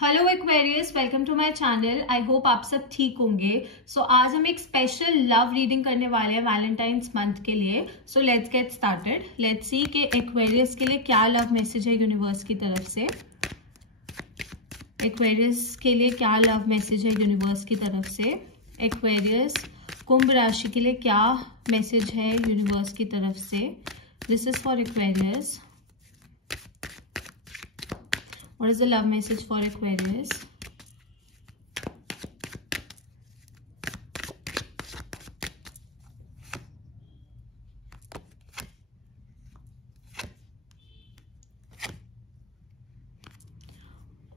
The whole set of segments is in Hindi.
Hello Aquarius, welcome to my channel. I hope आप सब ठीक होंगे। आज हम एक स्पेशल लव रीडिंग करने वाले हैं वैलेंटाइंस मंथ के लिए। Let's get started. Let's see कि एक्वेरियस के लिए क्या लव मैसेज है यूनिवर्स की तरफ से। एक्वेरियस के लिए क्या लव मैसेज है यूनिवर्स की तरफ से। एक्वेरियस कुंभ राशि के लिए क्या मैसेज है यूनिवर्स की तरफ से। This is for Aquarius. What is the love message for Aquarius?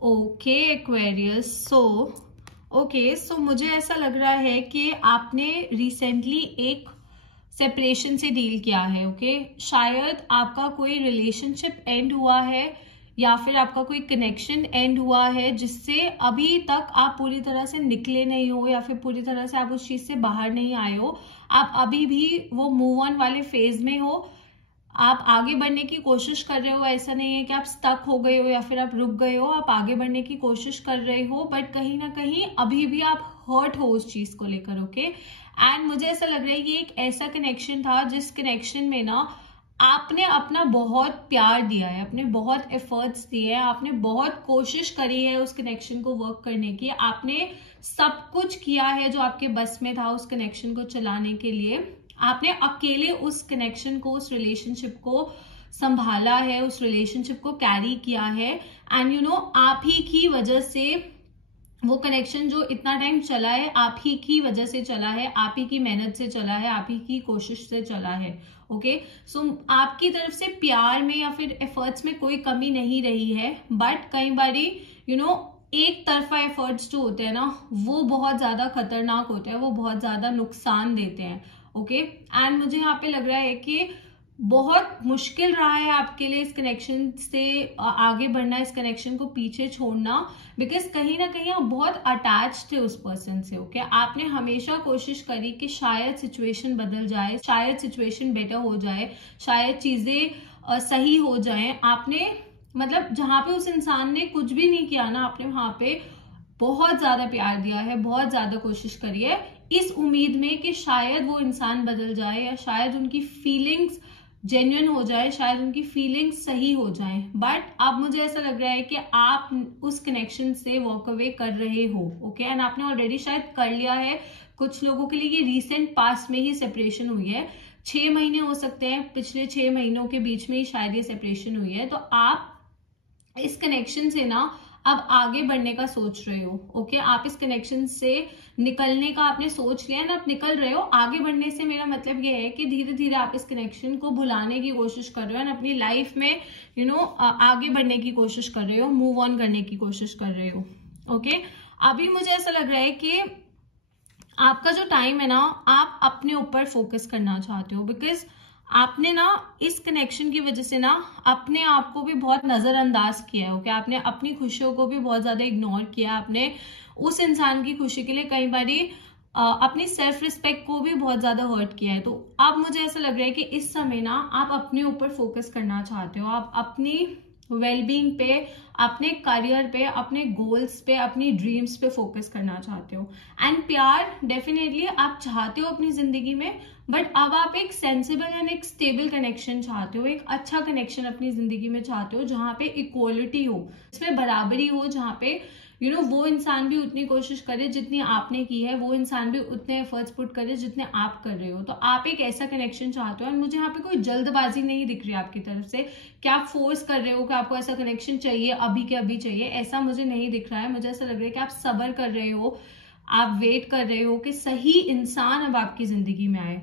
Okay Aquarius, so मुझे ऐसा लग रहा है कि आपने रिसेंटली एक सेपरेशन से डील किया है। ओके शायद आपका कोई रिलेशनशिप एंड हुआ है या फिर आपका कोई कनेक्शन एंड हुआ है जिससे अभी तक आप पूरी तरह से निकले नहीं हो या फिर पूरी तरह से आप उस चीज से बाहर नहीं आए हो। आप अभी भी वो मूव ऑन वाले फेज में हो। आप आगे बढ़ने की कोशिश कर रहे हो। ऐसा नहीं है कि आप स्टक हो गए हो या फिर आप रुक गए हो। आप आगे बढ़ने की कोशिश कर रहे हो, बट कहीं ना कहीं अभी भी आप हर्ट हो उस चीज को लेकर। ओके एंड मुझे ऐसा लग रहा है कि एक ऐसा कनेक्शन था जिस कनेक्शन में ना आपने अपना बहुत प्यार दिया है, आपने बहुत एफर्ट्स दिए हैं, आपने बहुत कोशिश करी है उस कनेक्शन को वर्क करने की। आपने सब कुछ किया है जो आपके बस में था उस कनेक्शन को चलाने के लिए। आपने अकेले उस कनेक्शन को, उस रिलेशनशिप को संभाला है, उस रिलेशनशिप को कैरी किया है। एंड आप ही की वजह से वो कनेक्शन जो इतना टाइम चला है, आप ही की वजह से चला है, आप ही की मेहनत से चला है, आप ही की कोशिश से चला है। ओके सो आपकी तरफ से प्यार में या फिर एफर्ट्स में कोई कमी नहीं रही है, बट कई बारी एक तरफा एफर्ट्स जो होते हैं ना वो बहुत ज्यादा खतरनाक होते हैं, वो बहुत ज्यादा नुकसान देते हैं। ओके एंड मुझे यहाँ पे लग रहा है कि बहुत मुश्किल रहा है आपके लिए इस कनेक्शन से आगे बढ़ना, इस कनेक्शन को पीछे छोड़ना, बिकॉज कहीं ना कहीं आप बहुत अटैच थे उस पर्सन से। ओके आपने हमेशा कोशिश करी कि शायद सिचुएशन बदल जाए, शायद सिचुएशन बेटर हो जाए, शायद चीजें सही हो जाए। आपने मतलब जहां पे उस इंसान ने कुछ भी नहीं किया ना, आपने वहां पे बहुत ज्यादा प्यार दिया है, बहुत ज्यादा कोशिश करी है, इस उम्मीद में कि शायद वो इंसान बदल जाए या शायद उनकी फीलिंग्स जेन्युइन हो जाए, शायद उनकी फीलिंग्स सही हो जाए। बट अब मुझे ऐसा लग रहा है कि आप उस कनेक्शन से वॉक अवे कर रहे हो। ओके एंड आपने ऑलरेडी शायद कर लिया है। कुछ लोगों के लिए ये रिसेंट पास्ट में ही सेपरेशन हुई है, 6 महीने हो सकते हैं, पिछले 6 महीनों के बीच में ही शायद ये सेपरेशन हुई है। तो आप इस कनेक्शन से ना अब आगे बढ़ने का सोच रहे हो। ओके आप इस कनेक्शन से निकलने का आपने सोच लिया ना, आप निकल रहे हो। आगे बढ़ने से मेरा मतलब ये है कि धीरे धीरे आप इस कनेक्शन को भुलाने की कोशिश कर रहे हो और अपनी लाइफ में आगे बढ़ने की कोशिश कर रहे हो, मूव ऑन करने की कोशिश कर रहे हो। ओके अभी मुझे ऐसा लग रहा है कि आपका जो टाइम है ना, आप अपने ऊपर फोकस करना चाहते हो, बिकॉज आपने ना इस कनेक्शन की वजह से ना अपने आप को भी बहुत नजरअंदाज किया है। ओके आपने अपनी खुशियों को भी बहुत ज्यादा इग्नोर किया। आपने उस इंसान की खुशी के लिए कई बारी अपनी सेल्फ रिस्पेक्ट को भी बहुत ज्यादा हर्ट किया है। तो अब मुझे ऐसा लग रहा है कि इस समय ना आप अपने ऊपर फोकस करना चाहते हो। आप अपनी वेलबींग पे, अपने करियर पे, अपने गोल्स पे, अपनी ड्रीम्स पे फोकस करना चाहते हो। एंड प्यार डेफिनेटली आप चाहते हो अपनी जिंदगी में, बट अब आप एक सेंसिबल एंड एक स्टेबल कनेक्शन चाहते हो, एक अच्छा कनेक्शन अपनी जिंदगी में चाहते हो जहां पे इक्वालिटी हो, इसमें बराबरी हो, जहां पे वो इंसान भी उतनी कोशिश करे जितनी आपने की है, वो इंसान भी उतने एफर्ट्स पुट करे जितने आप कर रहे हो। तो आप एक ऐसा कनेक्शन चाहते हो। और मुझे यहाँ पे कोई जल्दबाजी नहीं दिख रही आपकी तरफ से कि आप फोर्स कर रहे हो कि आपको ऐसा कनेक्शन चाहिए, अभी के अभी चाहिए, ऐसा मुझे नहीं दिख रहा है। मुझे ऐसा लग रहा है कि आप सब्र कर रहे हो, आप वेट कर रहे हो कि सही इंसान अब आपकी जिंदगी में आए,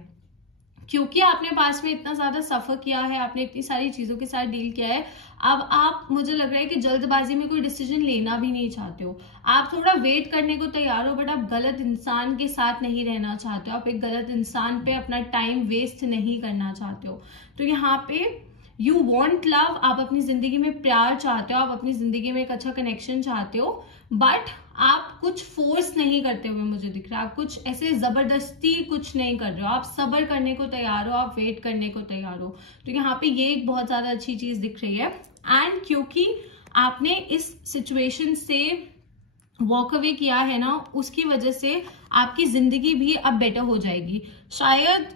क्योंकि आपने पास में इतना ज्यादा सफर किया है, आपने इतनी सारी चीजों के साथ डील किया है। अब आप, मुझे लग रहा है कि जल्दबाजी में कोई डिसीजन लेना भी नहीं चाहते हो। आप थोड़ा वेट करने को तैयार हो, बट आप गलत इंसान के साथ नहीं रहना चाहते हो। आप एक गलत इंसान पे अपना टाइम वेस्ट नहीं करना चाहते हो। तो यहाँ पे यू वॉन्ट लव, आप अपनी जिंदगी में प्यार चाहते हो, आप अपनी जिंदगी में एक अच्छा कनेक्शन चाहते हो, बट आप कुछ फोर्स नहीं करते हुए मुझे दिख रहा है। आप कुछ ऐसे जबरदस्ती कुछ नहीं कर रहे हो, आप सब्र करने को तैयार हो, आप वेट करने को तैयार हो। तो यहाँ पे ये एक बहुत ज्यादा अच्छी चीज दिख रही है। एंड क्योंकि आपने इस सिचुएशन से वॉक अवे किया है ना, उसकी वजह से आपकी जिंदगी भी अब बेटर हो जाएगी। शायद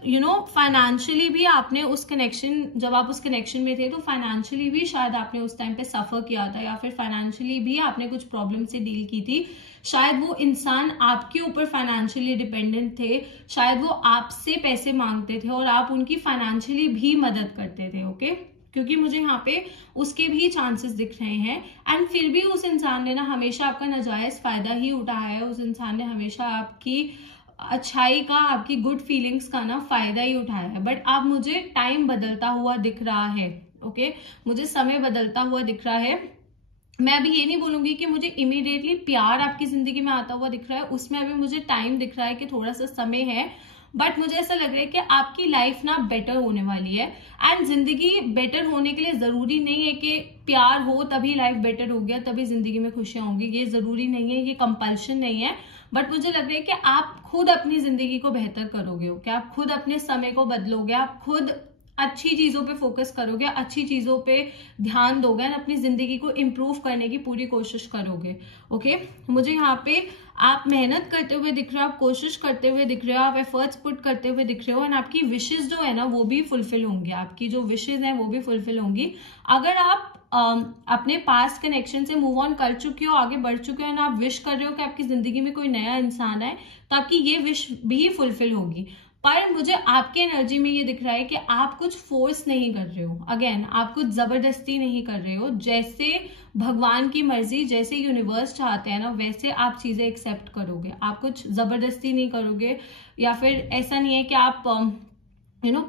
फाइनेंशियली भी आपने उस कनेक्शन, जब आप उस कनेक्शन में थे तो फाइनेंशियली भी शायद आपने उस टाइम पे सफर किया था, या फिर फाइनेंशियली भी आपने कुछ प्रॉब्लम से डील की थी। शायद वो इंसान आपके ऊपर फाइनेंशियली डिपेंडेंट थे, शायद वो आपसे पैसे मांगते थे और आप उनकी फाइनेंशियली भी मदद करते थे। ओके, क्योंकि मुझे यहाँ पे उसके भी चांसेस दिख रहे हैं। एंड फिर भी उस इंसान ने ना हमेशा आपका नाजायज फायदा ही उठाया है। उस इंसान ने हमेशा आपकी अच्छाई का, आपकी गुड फीलिंग्स का ना फायदा ही उठाया है। बट अब मुझे टाइम बदलता हुआ दिख रहा है। ओके, मुझे समय बदलता हुआ दिख रहा है। मैं अभी ये नहीं बोलूंगी कि मुझे इमीडिएटली प्यार आपकी जिंदगी में आता हुआ दिख रहा है, उसमें अभी मुझे टाइम दिख रहा है कि थोड़ा सा समय है। बट मुझे ऐसा लग रहा है कि आपकी लाइफ ना बेटर होने वाली है। एंड जिंदगी बेटर होने के लिए जरूरी नहीं है कि प्यार हो तभी लाइफ बेटर हो गया, तभी जिंदगी में खुशियां होंगी। ये जरूरी नहीं है, ये कंपल्शन नहीं है। बट मुझे लग रहा है कि आप खुद अपनी जिंदगी को बेहतर करोगे। ओके, आप खुद अपने समय को बदलोगे, आप खुद अच्छी चीजों पे फोकस करोगे, अच्छी चीजों पे ध्यान दोगे, अपनी जिंदगी को इम्प्रूव करने की पूरी कोशिश करोगे। ओके, मुझे यहाँ पे आप मेहनत करते हुए दिख रहे हो, आप कोशिश करते हुए दिख रहे हो, आप एफर्ट्स पुट करते हुए दिख रहे हो। एंड आपकी विशेष जो है ना वो भी फुलफिल होंगी, आपकी जो विशेष है वो भी फुलफिल होंगी। अगर आप अपने पास्ट कनेक्शन से मूव ऑन कर चुके हो, आगे बढ़ चुके हो, ना आप विश कर रहे हो कि आपकी जिंदगी में कोई नया इंसान आए, तो आपकी ये विश भी फुलफिल होगी। पर मुझे आपके एनर्जी में ये दिख रहा है कि आप कुछ फोर्स नहीं कर रहे हो। अगेन, आप कुछ जबरदस्ती नहीं कर रहे हो। जैसे भगवान की मर्जी, जैसे यूनिवर्स चाहते हैं ना, वैसे आप चीजें एक्सेप्ट करोगे। आप कुछ जबरदस्ती नहीं करोगे, या फिर ऐसा नहीं है कि आप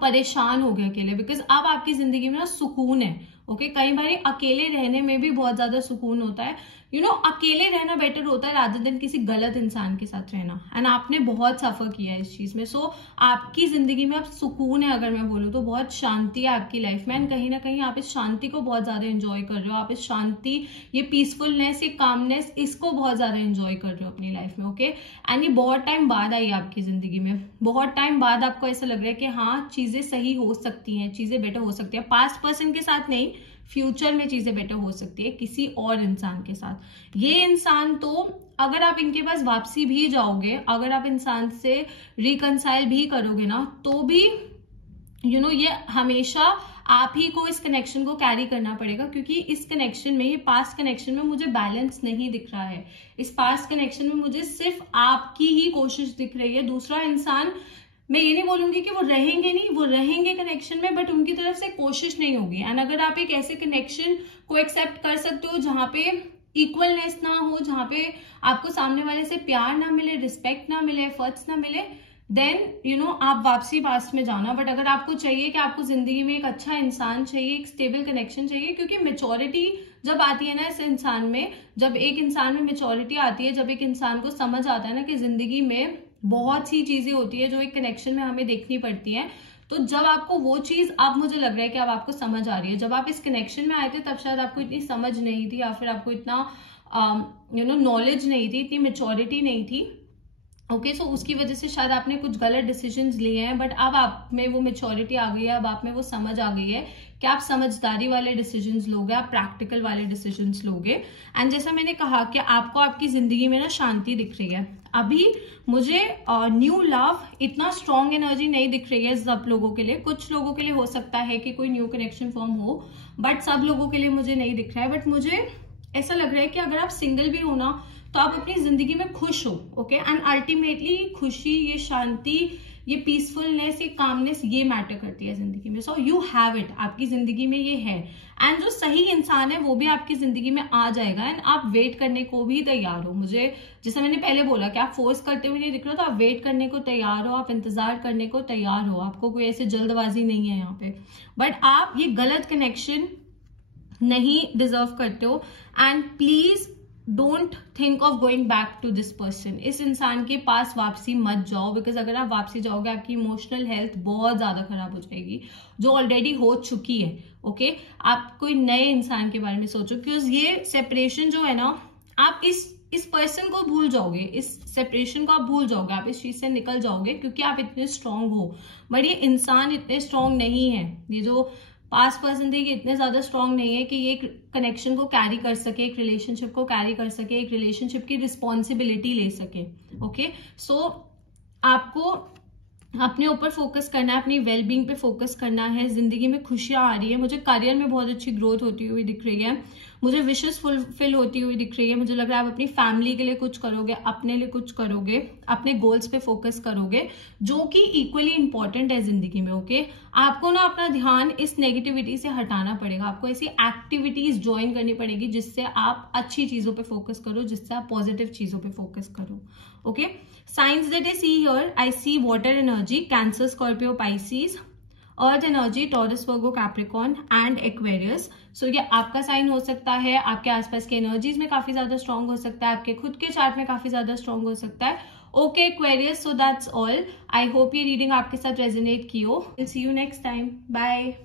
परेशान हो गए अकेले। बिकॉज अब आपकी जिंदगी में ना सुकून है। ओके, कई बार अकेले रहने में भी बहुत ज्यादा सुकून होता है। अकेले रहना बेटर होता है रादर देन किसी गलत इंसान के साथ रहना। एंड आपने बहुत सफर किया है इस चीज में। सो आपकी जिंदगी में अब सुकून है, अगर मैं बोलूँ तो बहुत शांति है आपकी लाइफ में। एंड कहीं ना कहीं आप इस शांति को बहुत ज्यादा एंजॉय कर रहे हो। आप इस शांति, ये पीसफुलनेस, ये कामनेस, इसको बहुत ज्यादा एंजॉय कर रहे हो अपनी लाइफ में। ओके, एंड ये बहुत टाइम बाद आई आपकी जिंदगी में। बहुत टाइम बाद आपको ऐसा लग रहा है कि हाँ, चीजें सही हो सकती हैं, चीजें बेटर हो सकती है। पास्ट पर्सन के साथ नहीं, फ्यूचर में चीजें बेटर हो सकती है किसी और इंसान के साथ। ये इंसान तो अगर आप इनके पास वापसी भी जाओगे, अगर आप इंसान से रिकंसाइल भी करोगे ना, तो भी ये हमेशा आप ही को इस कनेक्शन को कैरी करना पड़ेगा। क्योंकि इस कनेक्शन में, ये पास्ट कनेक्शन में मुझे बैलेंस नहीं दिख रहा है। इस पास्ट कनेक्शन में मुझे सिर्फ आपकी ही कोशिश दिख रही है। दूसरा इंसान, मैं ये नहीं बोलूंगी कि वो रहेंगे नहीं, वो रहेंगे कनेक्शन में, बट उनकी तरफ से कोशिश नहीं होगी। एंड अगर आप एक ऐसे कनेक्शन को एक्सेप्ट कर सकते हो जहां पे इक्वलनेस ना हो, जहां पे आपको सामने वाले से प्यार ना मिले, रिस्पेक्ट ना मिले, एफर्ट्स ना मिले, देन आप वापसी पास्ट में जाना। बट अगर आपको चाहिए कि आपको जिंदगी में एक अच्छा इंसान चाहिए, एक स्टेबल कनेक्शन चाहिए, क्योंकि मेच्योरिटी जब आती है ना इस इंसान में, जब एक इंसान में मेच्योरिटी आती है, जब एक इंसान को समझ आता है ना कि जिंदगी में बहुत सी चीजें होती है जो एक कनेक्शन में हमें देखनी पड़ती हैं, तो जब आपको वो चीज, अब मुझे लग रहा है कि अब आपको समझ आ रही है। जब आप इस कनेक्शन में आए थे तब शायद आपको इतनी समझ नहीं थी, या फिर आपको इतना नॉलेज नहीं थी, इतनी मेच्योरिटी नहीं थी। ओके, सो उसकी वजह से शायद आपने कुछ गलत डिसीजंस लिए हैं। बट अब आप में वो मेच्योरिटी आ गई है, अब आप में वो समझ आ गई है कि आप समझदारी वाले डिसीजंस लोगे, आप प्रैक्टिकल वाले डिसीजंस लोगे। एंड जैसा मैंने कहा कि आपको आपकी जिंदगी में ना शांति दिख रही है। अभी मुझे न्यू लव, इतना स्ट्रॉन्ग एनर्जी नहीं दिख रही है सब लोगों के लिए। कुछ लोगों के लिए हो सकता है कि कोई न्यू कनेक्शन फॉर्म हो, बट सब लोगों के लिए मुझे नहीं दिख रहा है। बट मुझे ऐसा लग रहा है कि अगर आप सिंगल भी हो ना, तो आप अपनी जिंदगी में खुश हो। ओके, एंड अल्टीमेटली खुशी, ये शांति, ये पीसफुलनेस, ये कामनेस, ये मैटर करती है जिंदगी में। सो यू हैव इट, आपकी जिंदगी में ये है। एंड जो सही इंसान है वो भी आपकी जिंदगी में आ जाएगा। एंड आप वेट करने को भी तैयार हो। मुझे, जैसे मैंने पहले बोला कि आप फोर्स करते हुए नहीं दिख रहे हो, तो आप वेट करने को तैयार हो, आप इंतजार करने को तैयार हो। आपको कोई ऐसे जल्दबाजी नहीं है यहाँ पे। बट आप ये गलत कनेक्शन नहीं डिजर्व करते हो। And please don't think of going back to this person. इस इंसान के पास वापसी मत जाओ, बिकॉज अगर आप वापसी जाओगे आपकी इमोशनल हेल्थ बहुत ज्यादा खराब हो जाएगी, जो ऑलरेडी हो चुकी है। ओके, आप कोई नए इंसान के बारे में सोचो, बिकॉज ये सेपरेशन जो है ना, आप इस पर्सन को भूल जाओगे, इस सेपरेशन को आप भूल जाओगे, आप इस चीज से निकल जाओगे, क्योंकि आप इतने स्ट्रांग हो। बट ये इंसान इतने स्ट्रांग नहीं है। ये जो पास्ट पर्सन देखिए इतने ज्यादा स्ट्रांग नहीं है कि ये कनेक्शन को कैरी कर सके, एक रिलेशनशिप को कैरी कर सके, एक रिलेशनशिप की रिस्पॉन्सिबिलिटी ले सके। ओके, सो आपको अपने ऊपर फोकस करना है, अपनी वेलबींग पे फोकस करना है। जिंदगी में खुशियां आ रही है, मुझे करियर में बहुत अच्छी ग्रोथ होती हुई दिख रही है, मुझे विशेस फुलफिल होती हुई दिख रही है। मुझे लग रहा है आप अपनी फैमिली के लिए कुछ करोगे, अपने लिए कुछ करोगे, अपने गोल्स पे फोकस करोगे, जो कि इक्वली इंपॉर्टेंट है जिंदगी में। ओके, आपको ना अपना ध्यान इस नेगेटिविटी से हटाना पड़ेगा, आपको ऐसी एक्टिविटीज ज्वाइन करनी पड़ेगी जिससे आप अच्छी चीजों पे फोकस करो, जिससे आप पॉजिटिव चीजों पे फोकस करो। Okay, signs that I see here, I see water energy, Cancer, Scorpio, Pisces, Earth energy, Taurus, Virgo, Capricorn and Aquarius. So ये आपका साइन हो सकता है, आपके आसपास के एनर्जीज में काफी ज्यादा स्ट्रांग हो सकता है, आपके खुद के चार्ट में काफी ज्यादा स्ट्रांग हो सकता है। Okay Aquarius, so that's all. I hope ये रीडिंग आपके साथ रेजोनेट की हो। We'll see you next time. Bye.